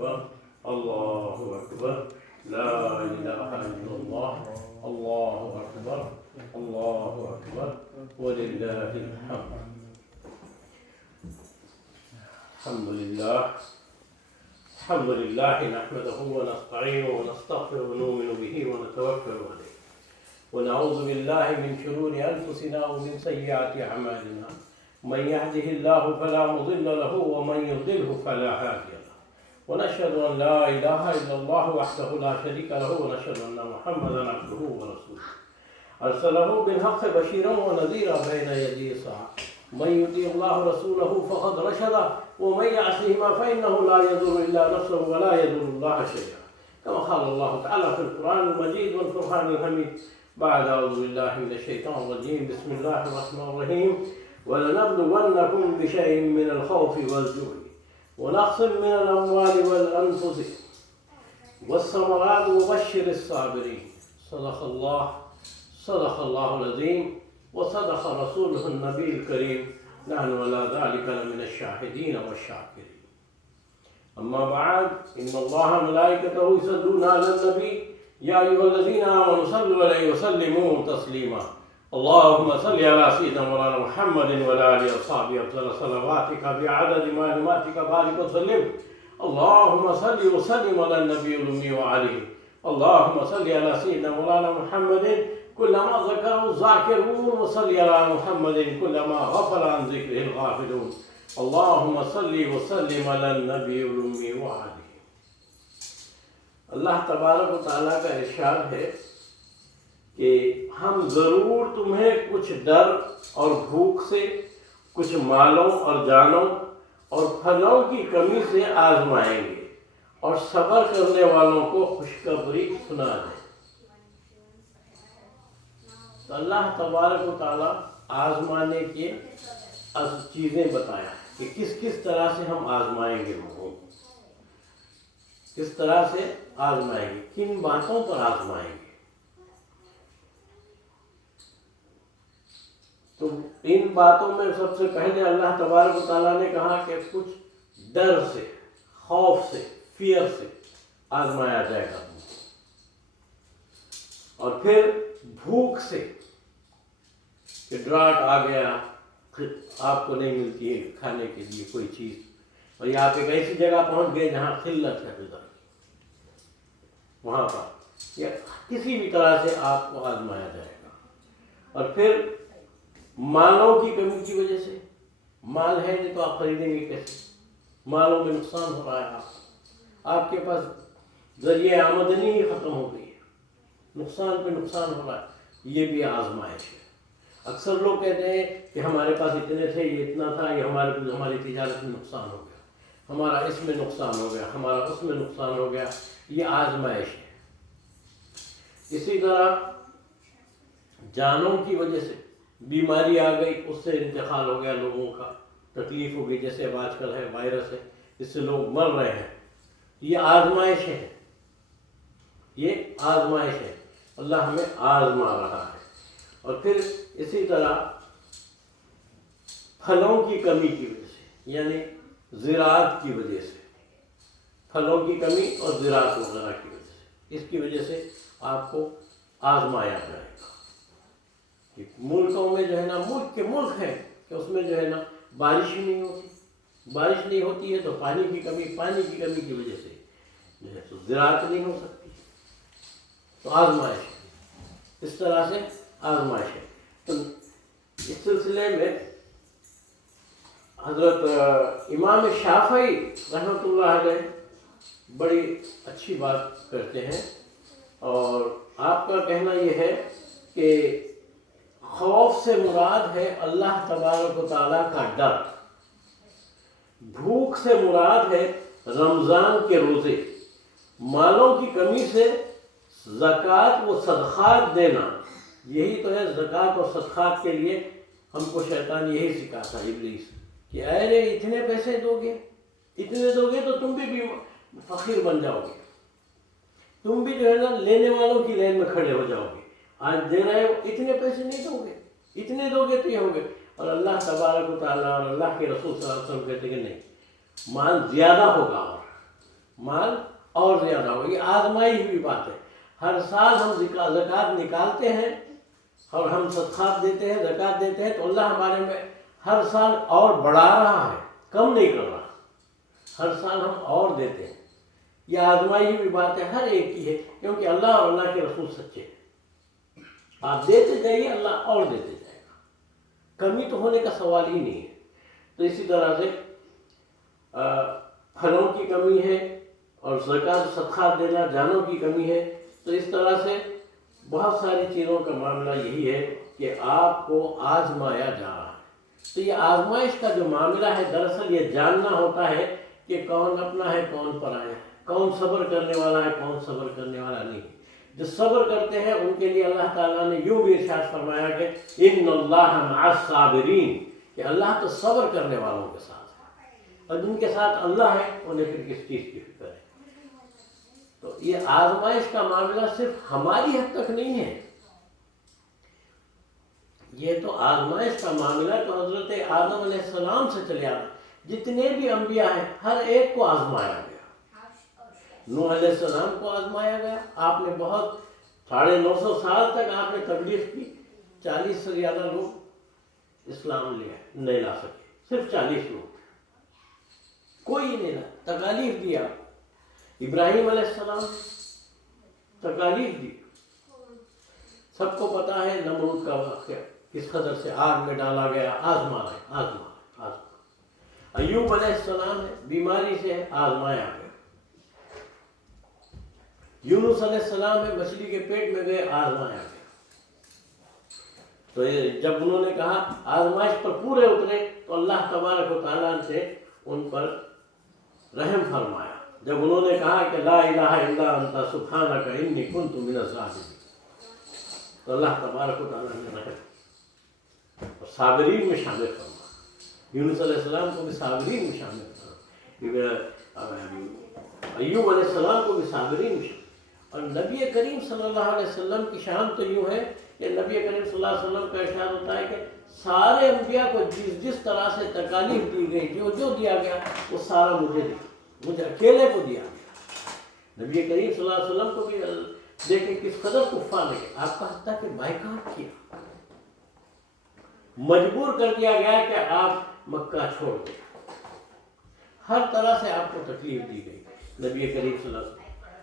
أكبر الله أكبر لا إله إلا الله الله أكبر الله أكبر ولله الحمد. الحمد لله نحمده ونستعينه ونستغفره ونؤمن به ونتوكل عليه ونعوذ بالله من شرور أنفسنا ومن سيئات أعمالنا من يهده الله فلا مضل له ومن يضلله فلا هادي له ونشهد أن لا إله إلا الله وحده لا شريك له ونشهد أن محمدا عبده ورسوله أرسله بالحق بشيرا ونذيرا بين يدي الساعة من يطيع الله رسوله فقد رشد ومن يعصهما فإنه لا يضر إلا نفسه ولا يضر الله شيئا كما قال الله تعالى في القرآن المجيد والفرقان الحميد بعد أعوذ بالله من الشيطان الرجيم بسم الله الرحمن الرحيم ولنبلونكم بشيء من الخوف والجوع ونقص من الأموال والأنفس والثمرات وبشر الصابرين صدق الله العظيم وصدق رسوله النبي الكريم نحن على ذلك لمن الشاهدين والشاكرين. أما بعد إن الله ملائكته يصلون على النبي يا أيها الذين آمنوا صلوا عليه وسلموا تسليما. اللهم صل على سيدنا مولانا محمد وعلى آله وصحبه أفضل صلواتك بعدد معلوماتك بارك وسلم. اللهم صل وسلم على النبي الأمي وعليه. اللهم صل على سيدنا مولانا محمد كلما ذكره الذاكرون وصل على محمد كلما غفل عن ذكره الغافلون. اللهم صل وسلم على النبي الأمي وعليه. اللہ تبارک و تعالیٰ کا ارشاد ہے کہ ہم ضرور تمہیں کچھ ڈر اور بھوک سے، کچھ مالوں اور جانوں اور پھلوں کی کمی سے آزمائیں گے اور صبر کرنے والوں کو خوشخبری سنا دیں. تو اللہ تبارک و تعالیٰ آزمانے کے چیزیں بتایا کہ کس کس طرح سے ہم آزمائیں گے لوگوں کو، کس طرح سے آزمائیں گے، کن باتوں پر آزمائیں گے. تو ان باتوں میں سب سے پہلے اللہ تبارک و تعالیٰ نے کہا کہ کچھ ڈر سے، خوف سے، فیئر سے آزمایا جائے گا تم کو، اور پھر بھوک سے کہ ڈراٹ آ گیا، آپ کو نہیں ملتی ہے کھانے کے لیے کوئی چیز، اور یا آپ ایک ایسی جگہ پہنچ گئے جہاں قلت ہے غذا، وہاں پر یا کسی بھی طرح سے آپ کو آزمایا جائے گا. اور پھر مالوں کی کمی کی وجہ سے، مال ہے نہیں تو آپ خریدیں گے کیسے؟ مالوں میں نقصان ہو رہا ہے، آپ کے پاس ذریعہ آمدنی ہی ختم ہو گئی ہے، نقصان پہ نقصان ہو رہا ہے. یہ بھی آزمائش ہے. اکثر لوگ کہتے ہیں کہ ہمارے پاس اتنے تھے، یہ اتنا تھا، یہ ہماری تجارت میں نقصان ہو گیا، ہمارا اس میں نقصان ہو گیا، ہمارا اس میں نقصان ہو گیا. یہ آزمائش ہے. اسی طرح جانوں کی وجہ سے بیماری آ گئی، اس سے انتقال ہو گیا، لوگوں کا تکلیف ہو گئی، جیسے اب آج کل ہے وائرس ہے، اس سے لوگ مر رہے ہیں. یہ آزمائش ہے، یہ آزمائش ہے. اللہ ہمیں آزما رہا ہے. اور پھر اسی طرح پھلوں کی کمی کی وجہ سے، یعنی زراعت کی وجہ سے، پھلوں کی کمی اور زراعت وغیرہ کی وجہ سے، اس کی وجہ سے آپ کو آزمایا جائے گا. کہ ملکوں میں جو ہے نا، ملک ہے کہ اس میں جو ہے نا بارش ہی نہیں ہوتی، بارش نہیں ہوتی ہے تو پانی کی کمی کی وجہ سے جو ہے تو زراعت نہیں ہو سکتی. تو آزمائش ہے، اس طرح سے آزمائش ہے. تو اس سلسلے میں حضرت امام شافعی رحمۃ اللہ علیہ بڑی اچھی بات کرتے ہیں، اور آپ کا کہنا یہ ہے کہ خوف سے مراد ہے اللہ تبارک و تعالیٰ کا ڈر، بھوک سے مراد ہے رمضان کے روزے، مالوں کی کمی سے زکوٰۃ و صدقات دینا. یہی تو ہے زکوٰۃ اور صدقات کے لیے ہم کو شیطان یہی سکھاتا ہے، ابلیس، کہ ارے اتنے پیسے دو گے تو تم بھی فقیر بن جاؤ گے، تم بھی جو ہے نا لینے والوں کی لائن میں کھڑے ہو جاؤ گے. آج دے رہے ہو، اتنے پیسے نہیں دو گے، اتنے دو گے تو یہ ہوگے. اور اللہ تبارک و تعالیٰ اور اللہ کے رسول صلی اللہ علیہ وسلم کہتے کہ نہیں، مال زیادہ ہوگا، اور مال اور زیادہ ہو. یہ آزمائی ہوئی بات ہے. ہر سال ہم زکوٰۃ نکالتے ہیں اور ہم صدقات دیتے ہیں، زکوٰۃ دیتے ہیں، تو اللہ ہمارے میں ہر سال اور بڑھا رہا ہے، کم نہیں کر رہا. ہر سال ہم اور دیتے ہیں. یہ آزمائی ہوئی بات ہے، ہر ایک کی ہے، کیونکہ اللہ اور اللہ کے رسول سچے ہیں. آپ دیتے جائیے، اللہ اور دیتے جائے گا. کمی تو ہونے کا سوال ہی نہیں ہے. تو اسی طرح سے پھلوں کی کمی ہے اور زکوٰۃ صدقات دینا جانوں کی کمی ہے. تو اس طرح سے بہت ساری چیزوں کا معاملہ یہی ہے کہ آپ کو آزمایا جا رہا ہے. تو یہ آزمائش کا جو معاملہ ہے، دراصل یہ جاننا ہوتا ہے کہ کون اپنا ہے، کون پرایا ہے، کون صبر کرنے والا ہے، کون صبر کرنے والا نہیں. جو صبر کرتے ہیں ان کے لیے اللہ تعالیٰ نے یوں بھی ارشاد فرمایا کہ ان اللہ مع الصابرین، کہ اللہ تو صبر کرنے والوں کے ساتھ ہے، اور جن کے ساتھ اللہ ہے انہیں پھر کس چیز کی فکر ہے. تو یہ آزمائش کا معاملہ صرف ہماری حد تک نہیں ہے. یہ تو آزمائش کا معاملہ تو حضرت آدم علیہ السلام سے چلے آ رہا ہے. جتنے بھی انبیاء ہیں ہر ایک کو آزمایا گیا. نوح علیہ السلام کو آزمایا گیا. آپ نے بہت 950 سال تک آپ نے تبلیغ کی، 40 سے زیادہ لوگ اسلام نہیں لا سکے. صرف 40 لوگ، کوئی نہیں لا. تکالیف دیا. ابراہیم علیہ السلام تکالیف دی. سب کو پتا ہے نمرود کا واقعہ، کس قدر سے آگ میں ڈالا گیا. آزمانا. ایوب علیہ السلام ہے، بیماری سے آزمایا گیا. یونس علیہ السلام ہے، مچھلی کے پیٹ میں گئے، آزمایا گیا. تو جب انہوں نے کہا آزمائش پر پورے اترے تو اللہ تبارک و تعالیٰ سے ان پر رحم فرمایا. جب انہوں نے کہا کہ لا الہ الا انت سبحانک انی کنت من الظالمین، تو اللہ تبارک و تعالیٰ نے رحم اور صابرین میں شامل فرمایا. یونس علیہ السلام کو بھی صابرین میں شامل فرمایا، ایوب علیہ السلام کو بھی صابرین میں شامل. اور نبی کریم صلی اللہ علیہ وسلم کی شان تو یوں ہے کہ نبی کریم صلی اللہ علیہ وسلم کا ارشاد ہوتا ہے کہ سارے انبیاء کو جس طرح سے تکالیف دی گئی، جو دیا گیا، وہ سارا مجھے اکیلے کو دیا گیا. نبی کریم صلی اللہ علیہ وسلم کو بھی دیکھیں کس قدر کفار لگے. آپ کا حتیٰ کہ بائیکاٹ کیا، مجبور کر دیا گیا کہ آپ مکہ چھوڑ دیں. ہر طرح سے آپ کو تکلیف دی گئی نبی کریم صلی اللہ علیہ وسلم.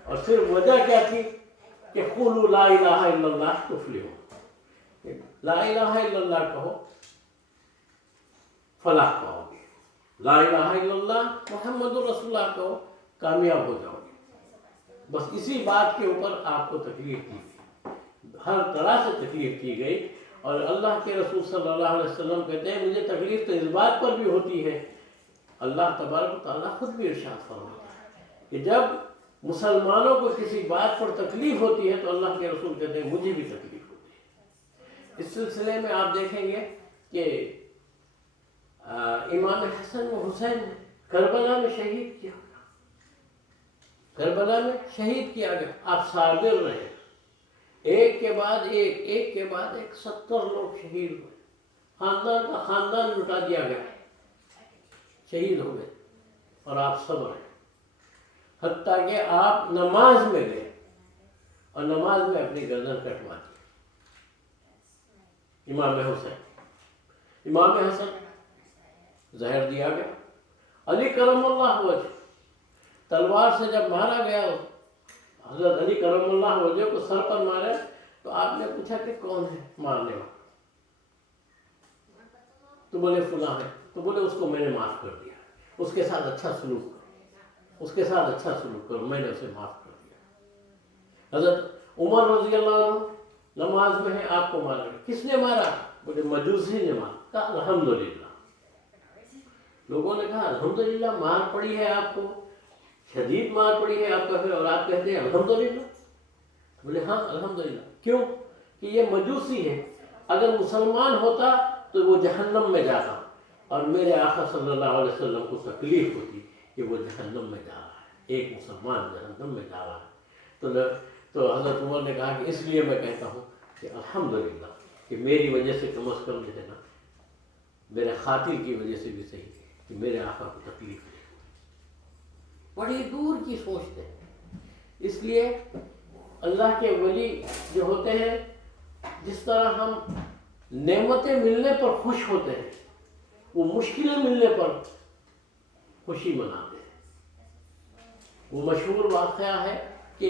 اور پھر وجہ کیا تھی کہ قولوا لا الہ الا اللہ تفلحوا، لا الہ الا اللہ کہو فلاح پاؤ گے. لا الہ الا اللہ محمد رسول اللہ کہو کامیاب ہو جاؤ گے. بس اسی بات کے اوپر آپ کو تکلیف دی گئی، ہر طرح سے تکلیف دی گئی. اور اللہ کے رسول صلی اللہ علیہ وسلم کہتے ہیں مجھے تکلیف تو اس بات پر بھی ہوتی ہے. اللہ تبارک و تعالیٰ خود بھی ارشاد فرماتا ہے کہ جب مسلمانوں کو کسی بات پر تکلیف ہوتی ہے تو اللہ کے رسول کہتے ہیں مجھے بھی تکلیف ہوتی ہے. اس سلسلے میں آپ دیکھیں گے کہ امام حسن و حسین کربلا میں شہید کیا گیا. کربلا میں شہید کیا گیا. آپ صابر رہے، ایک کے بعد ایک 70 لوگ شہید ہوئے. خاندان کا خاندان لٹا دیا گیا، شہید ہو گئے. اور آپ صبر ہیں، حتیٰ کہ آپ نماز میں گئے اور نماز میں اپنی گردن کٹوا دی. امام حسن زہر دیا گیا. علی کرم اللہ وجہ تلوار سے جب مارا گیا، حضرت علی کرم اللہ وجہ کو سر پر مارا، تو آپ نے پوچھا کہ کون ہے مارنے والا؟ تو بولے فلاں ہے. تو بولے اس کو میں نے معاف کر دیا، اس کے ساتھ اچھا سلوک کرو، میں نے اسے معاف کر دیا. حضرت عمر رضی اللہ عنہ نماز میں ہے، آپ کو مارا گیا. کس نے مارا؟ بولے مجوسی نے مارا. کہا الحمدللہ. لوگوں نے کہا الحمدللہ مار پڑی ہے آپ کو، شدید مار پڑی ہے آپ کا، پھر اور آپ کہتے ہیں الحمدللہ. بولے ہاں الحمدللہ. کیوں؟ کہ یہ مجوسی ہے. اگر مسلمان ہوتا تو وہ جہنم میں جاتا، اور میرے آقا صلی اللہ علیہ وسلم کو تکلیف ہوتی کہ وہ جہنم میں جا رہا ہے، ایک مسلمان جہنم میں جا رہا ہے. تو حضرت عمر نے کہا کہ اس لیے میں کہتا ہوں کہ الحمدللہ کہ میری وجہ سے کم از کم جو ہے نا، میرے قاتل کی وجہ سے بھی صحیح کہ میرے آقا کو تکلیف ہے. بڑی دور کی سوچتے ہیں. اس لیے اللہ کے ولی جو ہوتے ہیں، جس طرح ہم نعمتیں ملنے پر خوش ہوتے ہیں، وہ مشکلیں ملنے پر خوشی مناتے ہیں. وہ مشہور واقعہ ہے کہ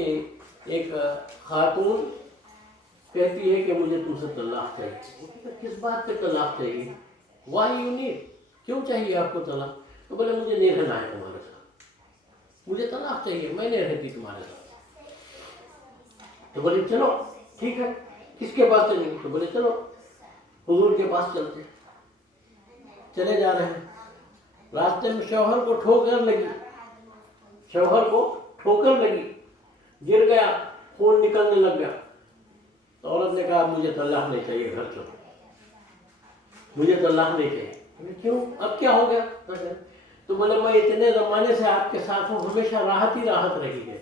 ایک خاتون کہتی ہے کہ مجھے تم سے طلاق چاہیے. کس بات پہ طلاق چاہیے؟ وائی یو نیڈ، کیوں چاہیے آپ کو طلاق؟ تو بولے مجھے نہیں رہنا ہے تمہارے ساتھ، مجھے طلاق چاہیے، میں نہیں رہتی تمہارے ساتھ. تو بولے چلو ٹھیک ہے، کس کے پاس چلیں گے؟ تو بولے چلو حضور کے پاس چلتے. چلے جا رہے ہیں، راستے میں شوہر کو ٹھوکر لگی، گر گیا، خون نکلنے لگ گیا. تو عورت نے کہا مجھے طلاق نہیں چاہیے، گھر چلو، مجھے طلاق نہیں چاہیے. کیوں؟ اب کیا ہو گیا؟ تو بولے میں اتنے زمانے سے آپ کے ساتھ ہوں، ہمیشہ راحت ہی راحت رہی ہے،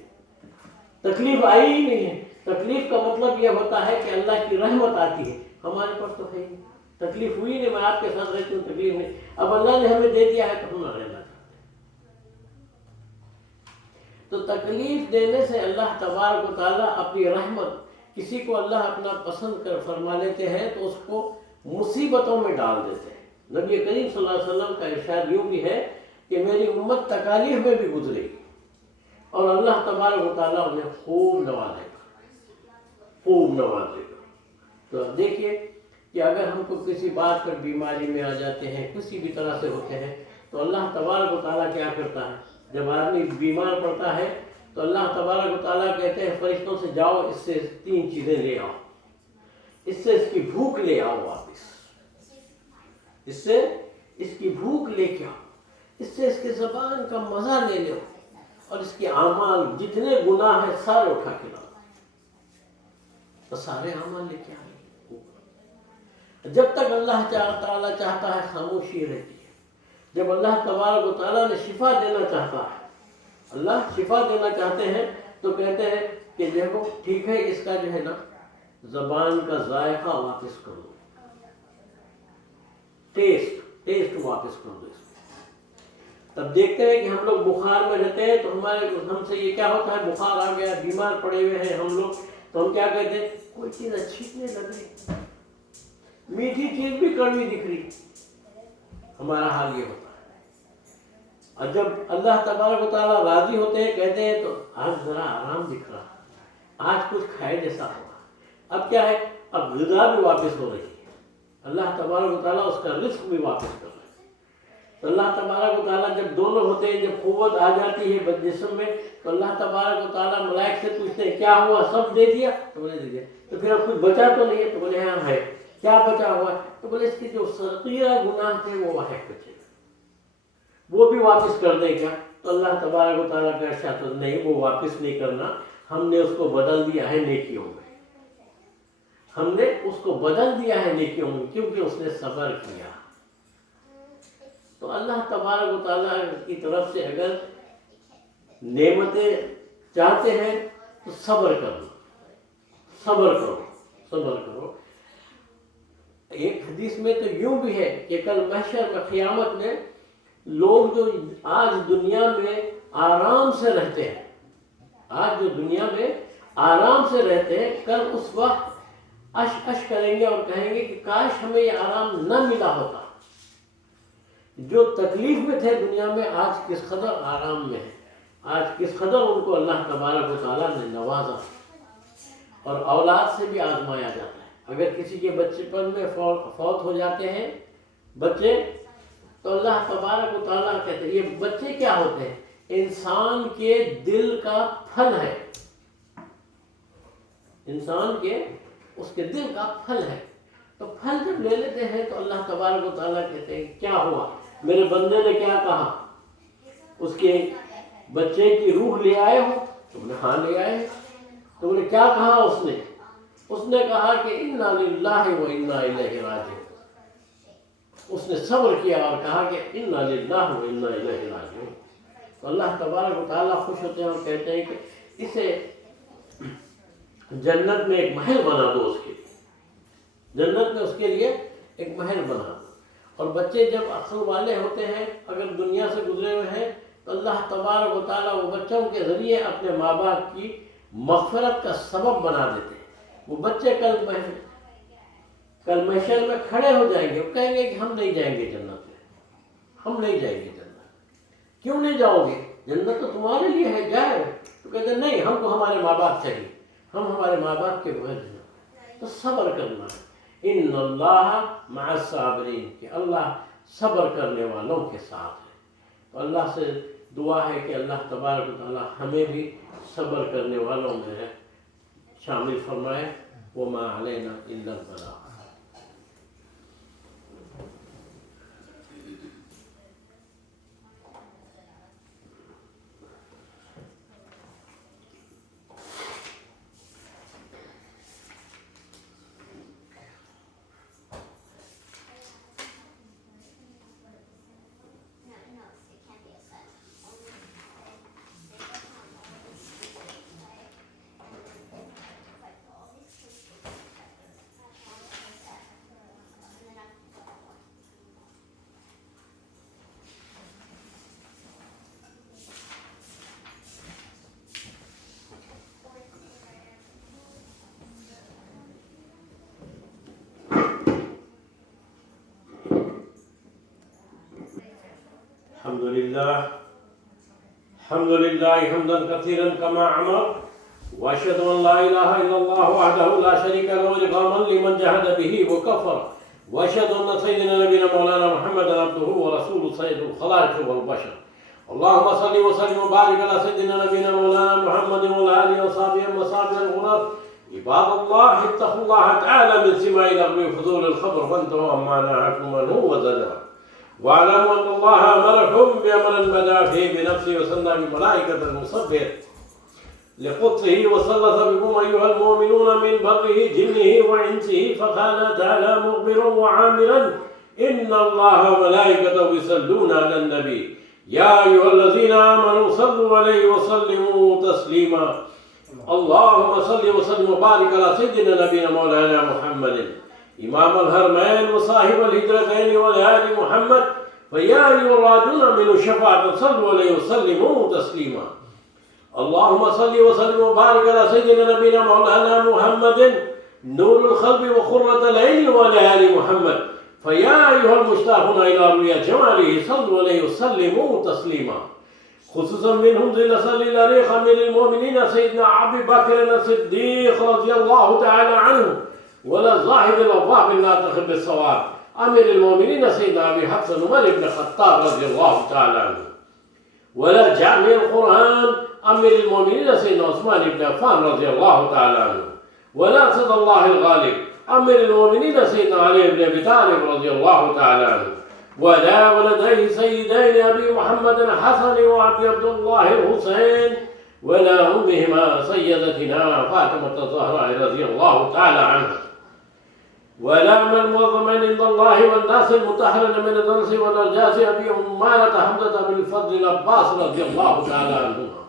تکلیف آئی ہی نہیں ہے. تکلیف کا مطلب یہ ہوتا ہے کہ اللہ کی رحمت آتی ہے، ہمارے پاس تو ہے ہی نہیں، تکلیف ہوئی نہیں، میں آپ کے ساتھ رہتی ہوں، تکلیف نہیں. اب اللہ نے ہمیں دے دیا ہے تو ہم نہ رہنا چاہتے. تو تکلیف دینے سے اللہ تبارک و تعالیٰ اپنی رحمت، کسی کو اللہ اپنا پسند کر فرما لیتے ہیں تو اس کو مصیبتوں میں ڈال دیتے ہیں. نبی کریم صلی اللہ علیہ وسلم کا ارشاد یوں بھی ہے کہ میری امت تکالیف میں بھی گزرے گی اور اللہ تبارک و تعالیٰ انہیں خوب نوازے گا. تو اب دیکھیے کہ اگر ہم کو کسی بات پر بیماری میں آ جاتے ہیں، کسی بھی طرح سے ہوتے ہیں، تو اللہ تبارک و تعالیٰ کیا کرتا ہے؟ جب آدمی بیمار پڑتا ہے تو اللہ تبارک و تعالیٰ کہتے ہیں فرشتوں سے جاؤ اس سے 3 چیزیں لے آؤ، اس سے اس کی بھوک لے آؤ واپس، اس سے اس کی بھوک لے کے آؤ، اس سے اس کی زبان کا مزہ لے لو، اور اس کے اعمال جتنے گناہ ہیں سارے اٹھا کے لاؤ. تو سارے اعمال لے کے آئے. جب تک اللہ تعالیٰ چاہتا ہے خاموشی رہتی ہے. جب اللہ تبارک و تعالیٰ نے شفا دینا چاہتا ہے، اللہ شفا دینا چاہتے ہیں تو کہتے ہیں کہ دیکھو ٹھیک ہے، اس کا جو ہے نا زبان کا ذائقہ واپس کر دو، ٹیسٹ واپس کر دو. تب دیکھتے ہیں کہ ہم لوگ بخار میں رہتے ہیں تو ہم سے یہ کیا ہوتا ہے؟ بخار آ گیا، بیمار پڑے ہوئے ہیں ہم لوگ، تو ہم کیا کہتے ہیں؟ کوئی چیز اچھی نہیں لگ رہی، میٹھی چیز بھی کڑوی دکھ رہی. ہمارا حال یہ ہوتا ہے. اور جب اللہ تبارک و تعالیٰ راضی ہوتے ہیں، کہتے ہیں تو آج ذرا آرام دکھ رہا، آج کچھ کھائے جیسا ہوا. اب کیا ہے؟ اب غذا بھی واپس ہو رہی ہے، اللہ تبارک و تعالیٰ اس کا رزق بھی واپس کر رہا ہے. تو اللہ تبارک و تعالیٰ جب دونوں ہوتے ہیں، جب قوت آ جاتی ہے جسم میں، تو اللہ تبارک و تعالیٰ ملائک سے پوچھتے ہیں کیا ہوا؟ سب دے دیا؟ تو بولے دے دیا. تو پھر اب کچھ بچا تو نہیں ہے؟ تو بولے ہاں ہے. کیا بچا ہوا ہے؟ تو بولے اس کے جو صغیرہ گناہ تھے وہ ہے بچے، وہ بھی واپس کر دے گا. تو اللہ تبارک و تعالیٰ کا ارشاد تو نہیں، وہ واپس نہیں کرنا، ہم نے اس کو بدل دیا ہے نیکیوں میں، ہم نے اس کو بدل دیا ہے نیکیوں میں، کیونکہ اس نے صبر کیا. تو اللہ تبارک و تعالیٰ کی طرف سے اگر نعمتیں چاہتے ہیں تو صبر کرو. ایک حدیث میں تو یوں بھی ہے کہ کل محشر میں قیامت میں لوگ جو آج دنیا میں آرام سے رہتے ہیں، کل اس وقت اش کریں گے اور کہیں گے کہ کاش ہمیں یہ آرام نہ ملا ہوتا. جو تکلیف میں تھے دنیا میں، آج کس قدر آرام میں ہے، آج کس قدر ان کو اللہ تبارک و تعالیٰ نے نوازا. اور اولاد سے بھی آزمایا جاتا ہے. اگر کسی کے بچپن میں فوت ہو جاتے ہیں بچے، تو اللہ تبارک و تعالیٰ کہتے ہیں یہ بچے کیا ہوتے ہیں؟ انسان کے دل کا پھل ہے، انسان کے اس کے دل کا پھل ہے. تو پھل جب لے لیتے ہیں تو اللہ تبارک و تعالیٰ کہتے ہیں کیا ہوا؟ میرے بندے نے کیا کہا؟ اس کے بچے کی روح لے آئے ہو؟ تو بولے ہاں لے آئے. تو بولے کیا کہا اس نے کہا کہ انا للہ و انا الیہ راجعون. اس نے صبر کیا اور کہا کہ انا للہ و انا الیہ راجعون. تو اللہ تبارک و تعالیٰ خوش ہوتے ہیں اور کہتے ہیں کہ اسے جنت میں ایک محل بنا دو، اس کے لیے جنت میں اس کے لیے ایک محل بنا دو. اور بچے جب عقل والے ہوتے ہیں، اگر دنیا سے گزرے ہوئے ہیں تو اللہ تبارک و تعالیٰ وہ بچوں کے ذریعے اپنے ماں باپ کی مغفرت کا سبب بنا دیتے ہیں۔ وہ بچے کل محشر میں کھڑے ہو جائیں گے، وہ کہیں گے کہ ہم نہیں جائیں گے جنت میں، ہم نہیں جائیں گے جنت۔ کیوں نہیں جاؤ گے؟ جنت تو تمہارے لیے ہے، جائے۔ تو کہتے ہیں نہیں، ہم کو ہمارے ماں باپ چاہیے، ہم ہمارے ماں باپ کے بغیر جنت۔ تو صبر کرنا ہے، ان اللہ مع الصابرین، کہ اللہ صبر کرنے والوں کے ساتھ ہے۔ تو اللہ سے دعا ہے کہ اللہ تبارک و تعالی ہمیں بھی صبر کرنے والوں میں شامل فرمائے۔ وما علینا الا البلاغ۔ الحمد لله حمدا كثيرا كما أمر، وأشهد أن لا إله إلا الله وحده لا شريك له إرغاما لمن جحد به وكفر، وأشهد أن سيدنا نبينا مولانا محمدا عبده ورسوله سيد الخلائق والبشر. اللهم صل وسلم وبارك على سيدنا نبينا مولانا محمد وعلى آله وصحبه وصحبه الغرر. عباد الله اتقوا الله تعالى من سماع اللغو وفضول الخبر، وانتهوا عما نهاكم عنه وزجر. واعلموا ان الله امركم بامر بدا فيه بنفسه وسنى بملائكه المصبر لقدسه، وصلت بكم ايها المؤمنون من بره جنه وانسه، فقال تعالى مخبرا وعامرا ان الله وملائكته يصلون على النبي يا ايها الذين امنوا صلوا عليه وسلموا تسليما. اللهم صل وسلم وبارك على سيدنا نبينا مولانا محمد امام الحرمين وصاحب الهجرتين وآل محمد، فيا ايها الراجون من الشفاعة صلوا عليه وسلموا تسليما. اللهم صل وسلم وبارك على سيدنا نبينا مولانا محمد نور القلب وقرة العين وعلى آل محمد، فيا ايها المشتاقون الى رؤيا جماله صلوا عليه وسلموا تسليما. خصوصا منهم ذي صلى الله عليه المؤمنين سيدنا ابي بكر الصديق رضي الله تعالى عنه، ولا زاهد الوفاء بالناطق بالصواب امير المؤمنين سيدنا ابي حفص عمر بن الخطاب رضي الله تعالى عنه، ولا جامع القران امير المؤمنين سيدنا عثمان بن عفان رضي الله تعالى عنه، ولا اسد الله الغالب امير المؤمنين سيدنا علي بن ابي طالب رضي الله تعالى عنه، ولا ولديه سيدين ابي محمد الحسن وابي عبد الله الحسين، ولا امهما سيدتنا فاطمه الزهراء رضي الله تعالى عنها، ولا من المعظمين عند الله والناس المطهرين من الدنس والنرجاس ابي عمارة حمزة بن الفضل العباس رضي الله تعالى عنهما،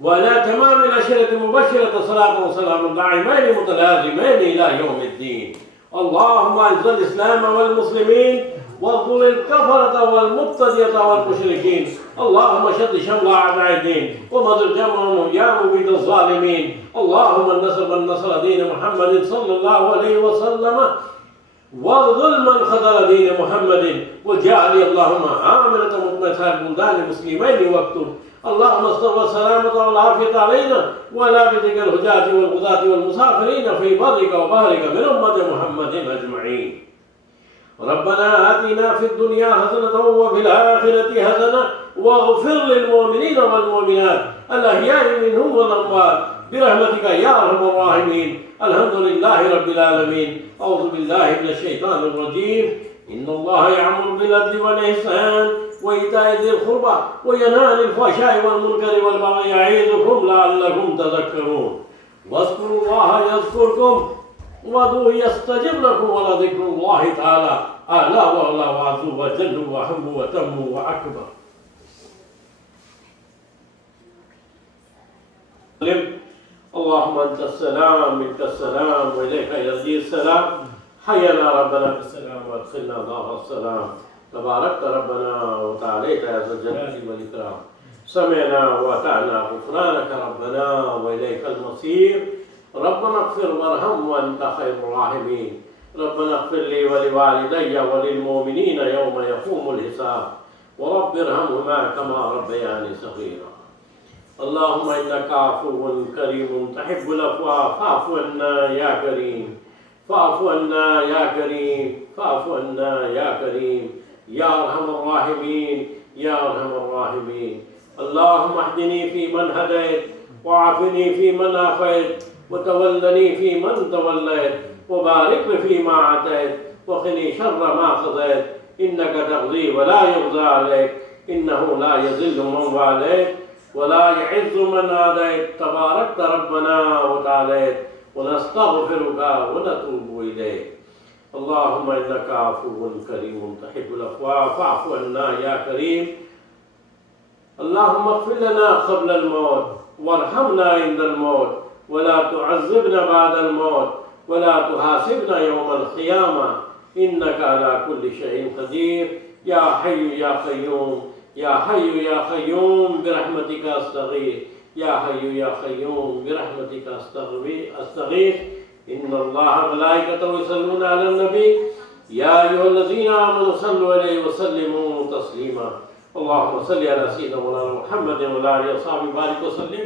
ولا تمام العشرة المبشرة صلاة وسلام دائمين متلازمين الى يوم الدين. اللهم اعز الاسلام والمسلمين واغفر الكفرة والمبتدئة والمشركين. اللهم شد شمل اعداء الدين ومضر جمعهم يا مبيد الظالمين. اللهم من نصر دين محمد صلى الله عليه وسلم واغذل من خذل دين محمد، وجعل اللهم آمنة مطمئنة البلدان المسلمين واكتب. اللهم استر السلامة والعافية علينا ولا بدك الهجاة والغزاة والمسافرين في برك وبحرك من أمة محمد أجمعين. ربنا آتنا في الدنيا حسنة وفي الآخرة حسنة واغفر للمؤمنين والمؤمنات الأحياء منهم والأموات برحمتك يا أرحم الراحمين. الحمد لله رب العالمين. أعوذ بالله من الشيطان الرجيم. إن الله يأمر بالعدل والإحسان وإيتاء ذي القربى وينهى عن الفحشاء والمنكر والبغي يعظكم لعلكم تذكرون. واذكروا الله يذكركم وادعوه يستجب لكم، ولذكر الله تعالى أعلى وأعلى وأعز وجل وأهم وتم وأكبر. اللهم أنت السلام منك السلام وإليك يرجع السلام. حينا ربنا بالسلام وادخلنا دار السلام. تبارك ربنا وتعاليت يا ذا الجلال والإكرام. سمعنا وأطعنا غفرانك ربنا وإليك المصير. ربنا اغفر وارحم وأنت خير الراحمين. ربنا اغفر لي ولوالدي وللمؤمنين يوم يقوم الحساب. ورب ارحمهما كما ربياني صغيرا. اللهم إنك عفو كريم تحب العفو فاعف عنا يا كريم. فاعف عنا يا كريم. فاعف عنا يا كريم يا أرحم الراحمين يا أرحم الراحمين. اللهم اهدني فيمن هديت وعافني فيمن عافيت وتولني فيمن توليت وبارك لي فيما أعطيت وقني شر ما قضيت إنك تقضي ولا يقضى عليك إنه لا يذل من واليت ولا يعز من عاديت. تباركت ربنا وتعاليت ونستغفرك ونتوب إليك. اللهم إنك عفو كريم تحب العفو فاعف عنا يا كريم. اللهم اغفر لنا قبل الموت وارحمنا عند الموت ولا تعذبنا بعد الموت ولا تحاسبنا يوم القيامة إنك على كل شيء قدير. يا حي يا قيوم يا حي يا قيوم برحمتك أستغيث. يا حي يا قيوم برحمتك أستغيث. إن الله وملائكته يصلون على النبي يا أيها الذين آمنوا صلوا عليه وسلموا تسليما. اللهم صل على سيدنا مولانا محمد وعلى آله وصحبه وبارك وسلم.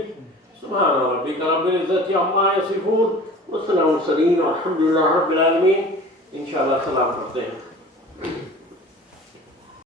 سبحان ربك رب العزة عما يصفون وسلام على المرسلين والحمد لله رب العالمين. إن شاء الله سلام کرتے ہیں.